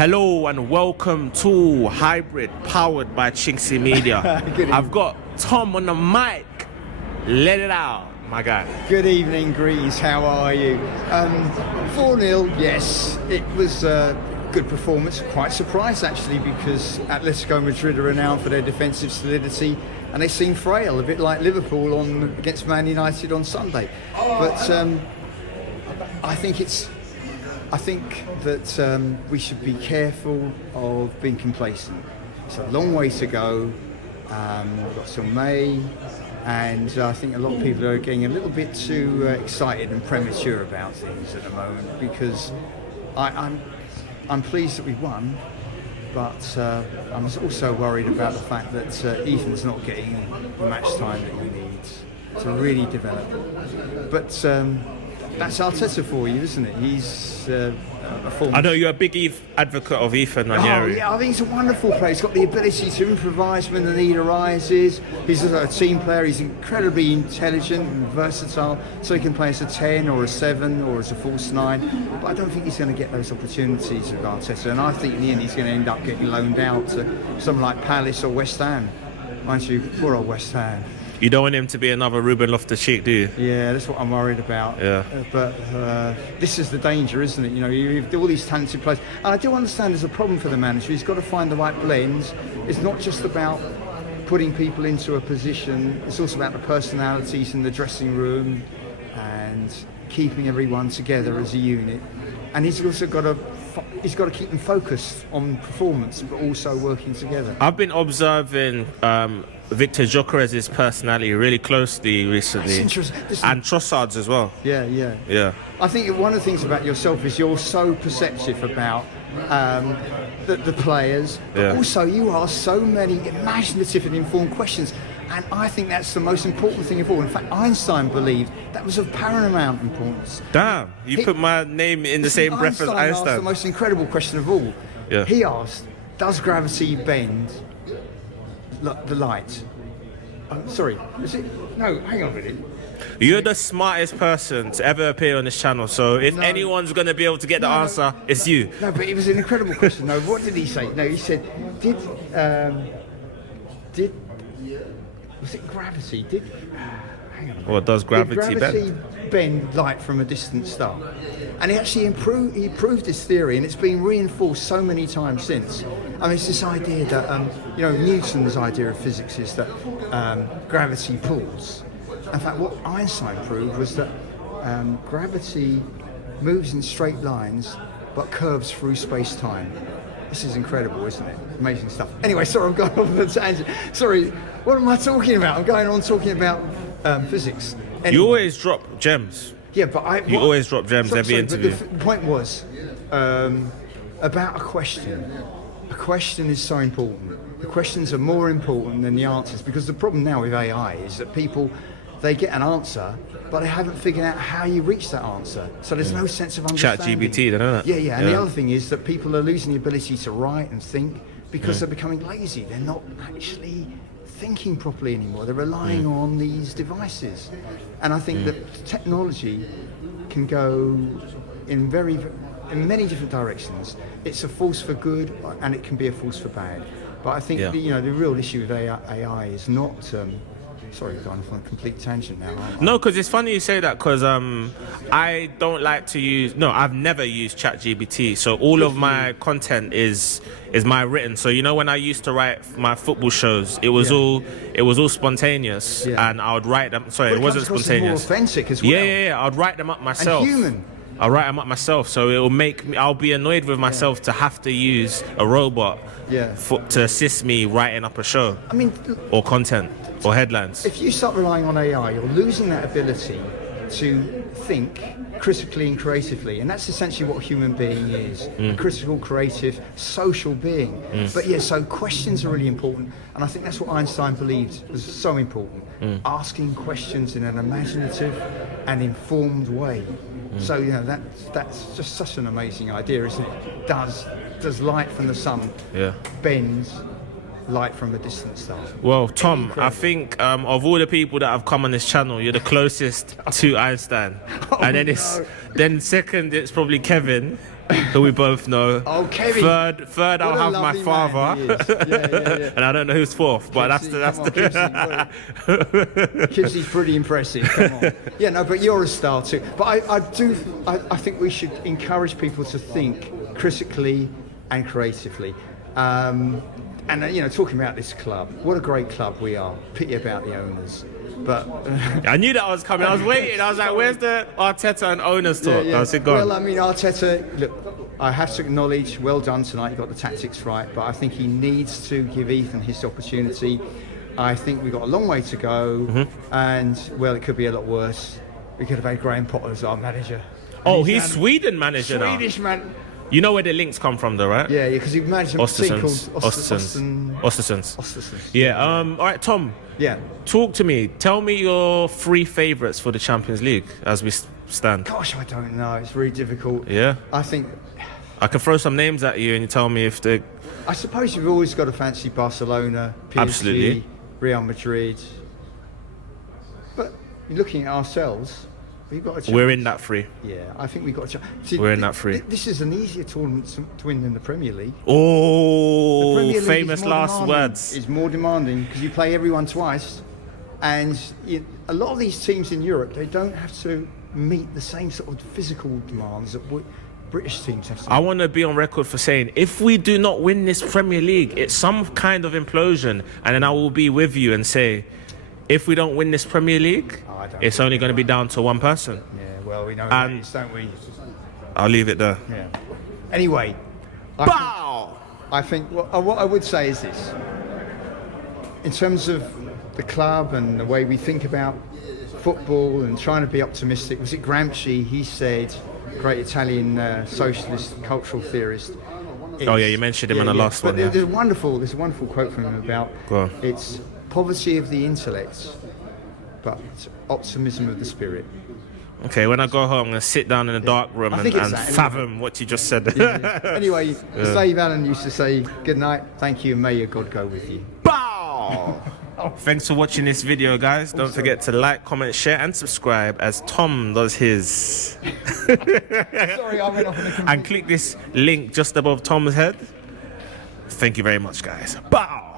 Hello and welcome to Hybrid, powered by chinkseyMEDIA. I've got Tom on the mic. Let it out, my guy. Good evening, Grease. How are you? 4-0, yes. It was a good performance. Quite surprised, actually, because Atletico Madrid are renowned for their defensive solidity, and they seem frail, a bit like Liverpool against Man United on Sunday. But I think that we should be careful of being complacent. It's a long way to go. We've got till May, and I think a lot of people are getting a little bit too excited and premature about things at the moment, because I'm pleased that we won, but I'm also worried about the fact that Ethan's not getting the match time that he needs to really develop. But that's Arteta for you, isn't it? He's a former... I know you're a big advocate of Ethan Nwaneri. Oh, yeah, I think he's a wonderful player. He's got the ability to improvise when the need arises. He's a team player. He's incredibly intelligent and versatile, so he can play as a 10 or a 7 or as a false 9. But I don't think he's going to get those opportunities with Arteta, and I think in the end he's going to end up getting loaned out to someone like Palace or West Ham. Mind you, poor old West Ham. You don't want him to be another Ruben Loftus-Cheek, do you? Yeah, that's what I'm worried about. Yeah. But this is the danger, isn't it? You know, you have all these talented players. And I do understand there's a problem for the manager. He's got to find the right blends. It's not just about putting people into a position. It's also about the personalities in the dressing room and keeping everyone together as a unit. And he's also got to keep them focused on performance, but also working together. I've been observing Victor Gyökeres's personality really closely recently. That's interesting. And Trossard's as well. Yeah. I think one of the things about yourself is you're so perceptive about the players, but also you ask so many imaginative and informed questions. And I think that's the most important thing of all. In fact, Einstein believed that was of paramount importance. Damn, you put my name in the same breath as Einstein. Asked the most incredible question of all. Yeah. He asked, does gravity bend the light? Sorry, is it? No, hang on a minute. You're the smartest person to ever appear on this channel, so if anyone's going to be able to get the answer, it's you. No, but it was an incredible question. No, what did he say? No, he said, was it gravity? Hang on. Well, does gravity bend light from a distant star? And he actually proved his theory, and it's been reinforced so many times since. I mean, it's this idea that Newton's idea of physics is that gravity pulls. In fact, what Einstein proved was that gravity moves in straight lines, but curves through space-time. This is incredible, isn't it? Amazing stuff. Anyway, sorry, I'm going off on a tangent. Sorry, what am I talking about? I'm going on talking about physics. Anyway. You always drop gems. Yeah, but you always drop gems every interview. But the point was about a question. A question is so important. The questions are more important than the answers, because the problem now with AI is that they get an answer, but they haven't figured out how you reach that answer. So there's no sense of understanding. Chat GBT, they know that. Yeah. And the other thing is that people are losing the ability to write and think because they're becoming lazy. They're not actually thinking properly anymore. They're relying on these devices. And I think that technology can go in many different directions. It's a force for good, and it can be a force for bad. But I think the real issue with AI is not... sorry, I'm going on a complete tangent now. No, because it's funny you say that, because I don't like to use... No, I've never used Chat GBT, so all of my content is my written. So when I used to write my football shows, it was all spontaneous, and I would write them. Sorry, it wasn't spontaneous. More authentic as well. Yeah. I'd write them up myself. And human. I'll write them up myself, so it will make me... I'll be annoyed with myself to have to use a robot to assist me writing up a show. I mean, or content or headlines. If you start relying on AI, you're losing that ability to think critically and creatively, and that's essentially what a human being is: a critical, creative, social being. But so questions are really important, and I think that's what Einstein believed was so important: asking questions in an imaginative and informed way. So that's just such an amazing idea, isn't it? Does light from the sun bends light from a distant star? Well, Tom, I think of all the people that have come on this channel, you're the closest to Einstein. And then then second, it's probably Kevin. who we both know. Oh, Kevin. Third, I'll have my father. Yeah. And I don't know who's fourth, but that's Kibsey's pretty impressive. Come on. Yeah, no, but you're a star too. But I think we should encourage people to think critically and creatively. And you know, talking about this club, what a great club we are. Pity about the owners. But I knew that was coming. I was waiting. I was like, "Where's the Arteta and owners talk?" Yeah. I said, "Go on." Well, I mean, Arteta. Look, I have to acknowledge, well done tonight. You got the tactics right, but I think he needs to give Ethan his opportunity. I think we've got a long way to go, and well, it could be a lot worse. We could have had Graham Potter as our manager. Oh, he's Sweden manager now. Swedish man. You know where the links come from, though, right? Yeah, because he managed a team called Ostersons. Yeah. All right, Tom. Yeah. Talk to me. Tell me your 3 favourites for the Champions League as we stand. Gosh, I don't know. It's really difficult. Yeah. I think I can throw some names at you and you tell me if they. I suppose you've always got to fancy Barcelona, PSG, Absolutely. Real Madrid. But looking at ourselves, we've got a chance. We're in that 3. Yeah, I think we've got a chance. See, We're in that 3. This is an easier tournament to win than the Premier League. Oh, The Premier League famous is more last demanding. words. It's more demanding because you play everyone twice, and a lot of these teams in Europe, they don't have to meet the same sort of physical demands that British teams have to. I want to be on record for saying, if we do not win this Premier League, it's some kind of implosion, and then I will be with you and say, if we don't win this Premier League, it's only going to be down to one person. Yeah, well, we know And- that, don't we? I'll leave it there. Yeah. Anyway, I think what I would say is this. In terms of the club and the way we think about football and trying to be optimistic, was it Gramsci? He said, great Italian socialist cultural theorist. Oh yeah, you mentioned him in the last one. But Yeah. there's a wonderful quote from him about Go on. it's poverty of the intellect, but optimism of the spirit. Okay, when I go home, I'm going to sit down in a dark room I and think it's that, fathom what you just said. Anyway, Dave Allen used to say, good night, thank you, and may your God go with you. Bow! Thanks for watching this video, guys. Don't forget to like, comment, share, and subscribe as Tom does his. Sorry, I went off on a And click this link just above Tom's head. Thank you very much, guys. Bow!